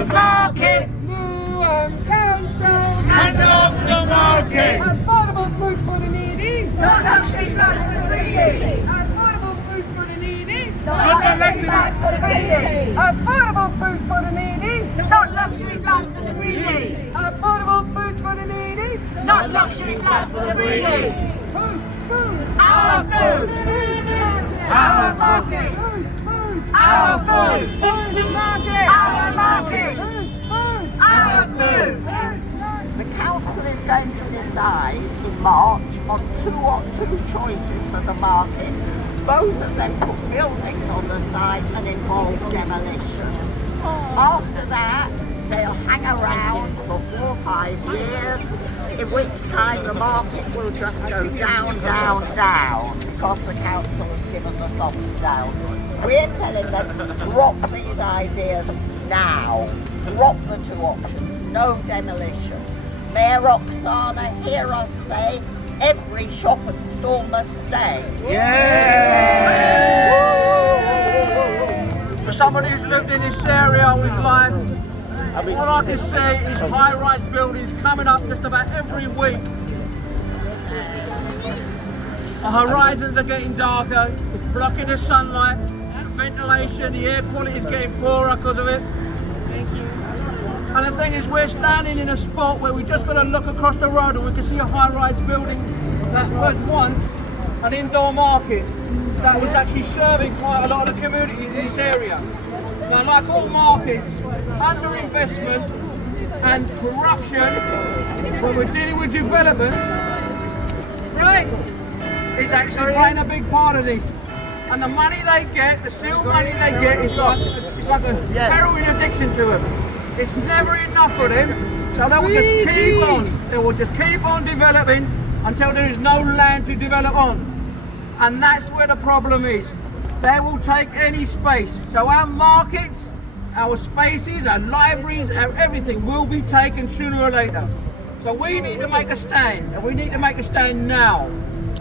Queen's Market! Newham Council! Hands off the market! Affordable food for the needy! Not luxury flats for the greedy! Affordable food for the needy! Not luxury flats for the greedy! Affordable food for the needy! Not luxury flats for the greedy! Affordable food for the needy! Not luxury flats for the greedy! Food! Food! Our food! Our market! Food! Food! Our food! Food! Market! Our market! Food! Food! Our food! The council is going to decide in March on two choices for the market. Both of them put buildings on the site and involve demolitions. After that, they'll hang around for 4 or 5 years, in which time the market will just go down, down, down, because the council has given the thumbs down. We're telling them, drop these ideas now. Drop the 2 options, no demolition. Mayor Oksana, hear us say, every shop and stall must stay. For somebody who's lived in this area all his life, what I can see is high-rise buildings coming up just about every week. The horizons are getting darker, it's blocking the sunlight, the ventilation, the air quality is getting poorer because of it. And the thing is, we're standing in a spot where we just got to look across the road and we can see a high-rise building that was once an indoor market that was actually serving quite a lot of the community in this area. Now, like all markets, underinvestment and corruption, when we're dealing with developments, right, is actually playing a big part of this. And the money they get, the still money they get, is like a heroin addiction to them. It's never enough for them, so they will just keep on. They will just keep on developing until there is no land to develop on. And that's where the problem is. They will take any space. So our markets, our spaces, our libraries, everything will be taken sooner or later. So we need to make a stand, and we need to make a stand now.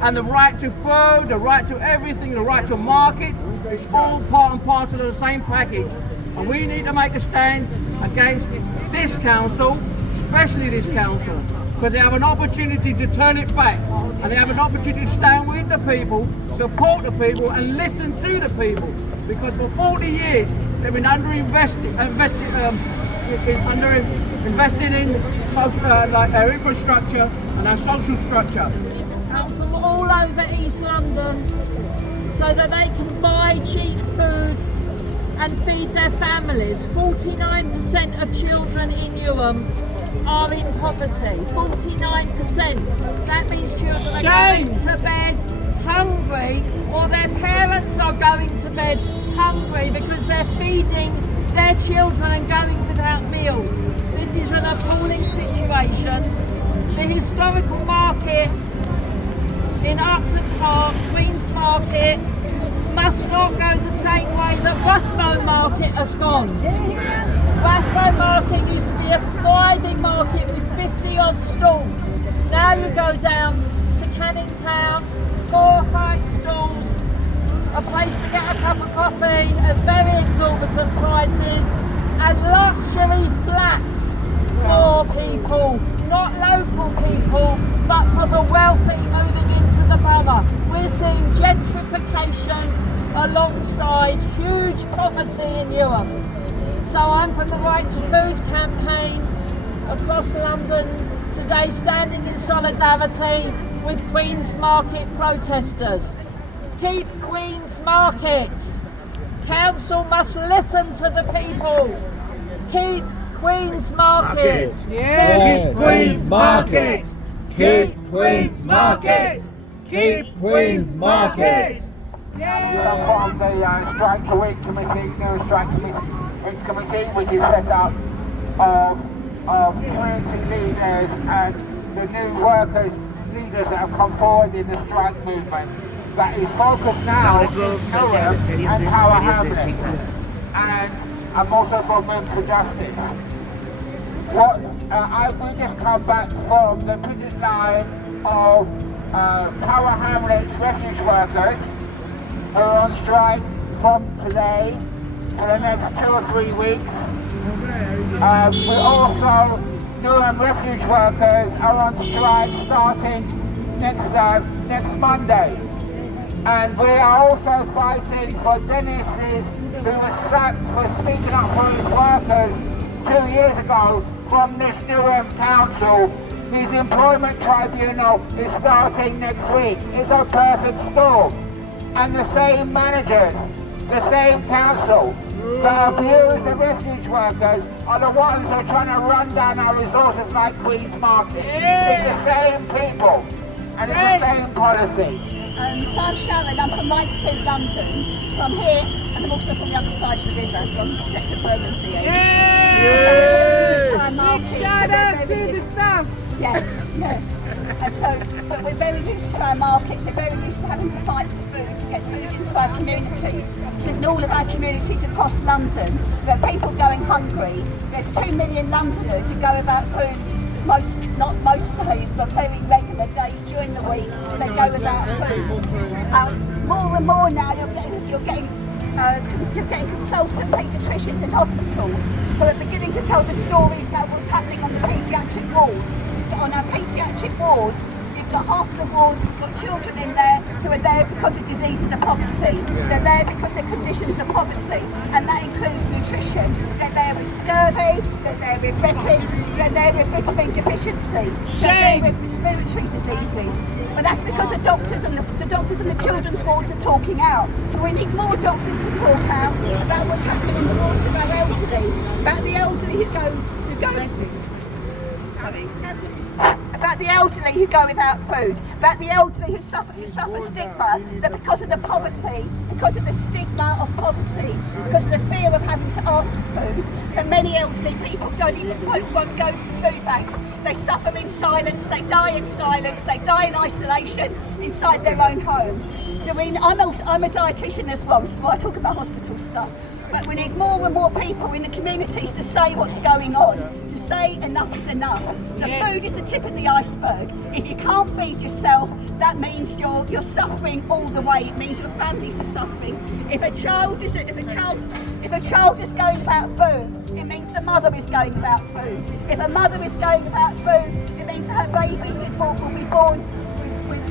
And the right to food, the right to everything, the right to market, it's all part and parcel of the same package. And we need to make a stand against this council, especially this council, because they have an opportunity to turn it back, and they have an opportunity to stand with the people, support the people, and listen to the people. Because for 40 years they've been investing in social, like our infrastructure and our social structure. Out from all over East London, so that they can buy cheap food and feed their families. 49% of children in Newham are in poverty. 49%. That means children are going to bed hungry, or their parents are going to bed hungry because they're feeding their children and going without meals. This is an appalling situation. The historical market in Upton Park, Queen's Market, must not go the same way that Rathbone Market has gone. Rathbone Market used to be a thriving market with 50 odd stalls. Now you go down to Canning Town, 4 or 5 stalls, a place to get a cup of coffee at very exorbitant prices, and luxury flats for people, not local people, but for the wealthy moving into the borough. We're seeing gentrification alongside huge poverty in Newham. So I'm from the Right to Food campaign across London today, standing in solidarity with Queen's Market protesters. Keep Queen's Market. Council must listen to the people. Keep Queen's Market. Keep Queen's Market. Keep Queen's Market. Keep Queen's Market. I'm part of the Strike to Win committee, new Strike to Win committee, which is set up of community leaders and the new workers leaders that have come forward in the strike movement. That is focused now in Newham and Tower Hamlet. And I'm also from Move to Justice. We just come back from the picket line of Tower Hamlet's refuge workers who are on strike from today for the next 2 or 3 weeks. We also, Newham refuge workers are on strike starting next Monday. And we are also fighting for Dennis, who was sacked for speaking up for his workers 2 years ago from this Newham Council. His employment tribunal is starting next week. It's a perfect storm. And the same managers, the same council that abuse the refuge workers are the ones who are trying to run down our resources like Queen's Market. It's the same people and it's the same policy. So I'm Sharon, I'm from Right to Food London. So I'm here and I'm also from the other side of the river, from Protected Pregnancy. Big shout out to the south. Yes. And so, but we're very used to our markets, we're very used to having to fight for food, to get food into our communities. So in all of our communities across London, there are people going hungry. There's 2 million Londoners who go without food, not most days, but very regular days during the week, they go without food. More and more now, you're getting consultant paediatricians in hospitals who are beginning to tell the stories about what's happening on the paediatric wards. On our paediatric wards, you've got half of the wards, we've got children in there who are there because of diseases of poverty. They're there because of conditions of poverty, and that includes nutrition. They're there with scurvy, they're there with rickets, they're there with vitamin deficiencies, they're there with respiratory diseases. But that's because the doctors and the children's wards are talking out. But we need more doctors to talk out about what's happening in the wards of our elderly, about the elderly who go about the elderly who go without food, about the elderly who suffer stigma, that because of the poverty, because of the stigma of poverty, because of the fear of having to ask for food, that many elderly people won't go to the food banks. They suffer in silence, they die in silence, they die in isolation inside their own homes. So I'm a dietitian as well, this is why I talk about hospital stuff. But we need more and more people in the communities to say what's going on, to say enough is enough. The food is the tip of the iceberg. If you can't feed yourself, that means you're suffering all the way. It means your families are suffering. If a child is going without food, it means the mother is going without food. If a mother is going without food, it means her babies will be born with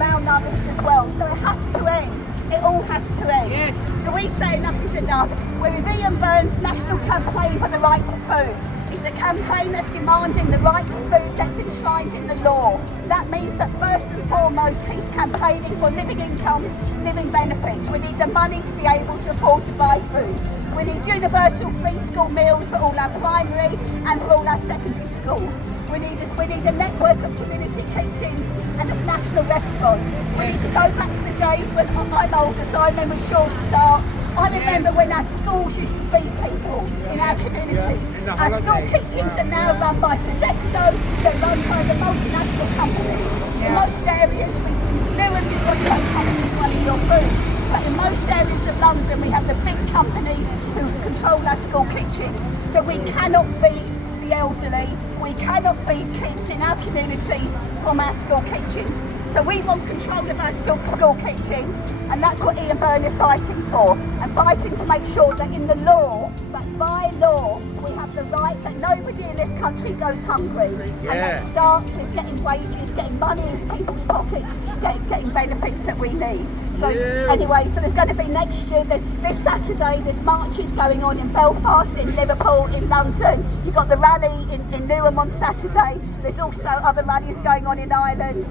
malnourished as well. So it has to end. It all has to end. Yes. So we say enough is enough. We're with Ian Byrne's National Campaign for the Right to Food. It's a campaign that's demanding the right to food that's enshrined in the law. That means that first and foremost, he's campaigning for living incomes, living benefits. We need the money to be able to afford to buy food. We need universal free school meals for all our primary and for all our secondary schools. We need a network of community kitchens and of national restaurants. We need to go back to the days when I'm older, so I remember Short Start. I remember when our schools used to feed people in our communities. Our school kitchens are now run by Sodexo, they're run by the multinational companies. In most areas, you've got your own companies running your food. But in most areas of London, we have the big companies who control our school kitchens. So we cannot feed the elderly, we cannot feed kids in our communities from our school kitchens. So we want control of our school kitchens, and that's what Ian Byrne is fighting for, and fighting to make sure that in the law, that by law, we have the right that nobody in this country goes hungry. And that starts with getting wages, getting money into people's pockets, getting benefits that we need. So anyway, so there's going to be next year, this Saturday, there's marches going on in Belfast, in Liverpool, in London. You've got the rally in Newham on Saturday. There's also other rallies going on in Ireland.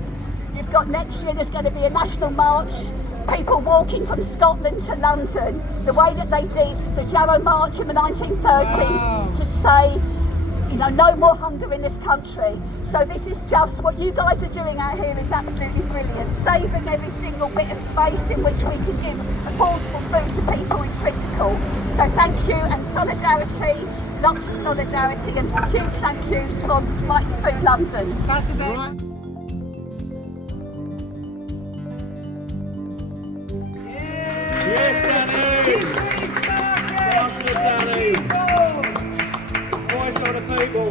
You've got next year, there's going to be a national march, people walking from Scotland to London, the way that they did the Jarrow March in the 1930s to say, no more hunger in this country. So this is just what you guys are doing out here is absolutely brilliant. Saving every single bit of space in which we can give affordable food to people is critical. So thank you, and solidarity, lots of solidarity, and huge thank yous from Right to Food London. Saturday. Yes, Danny! Voice of the people!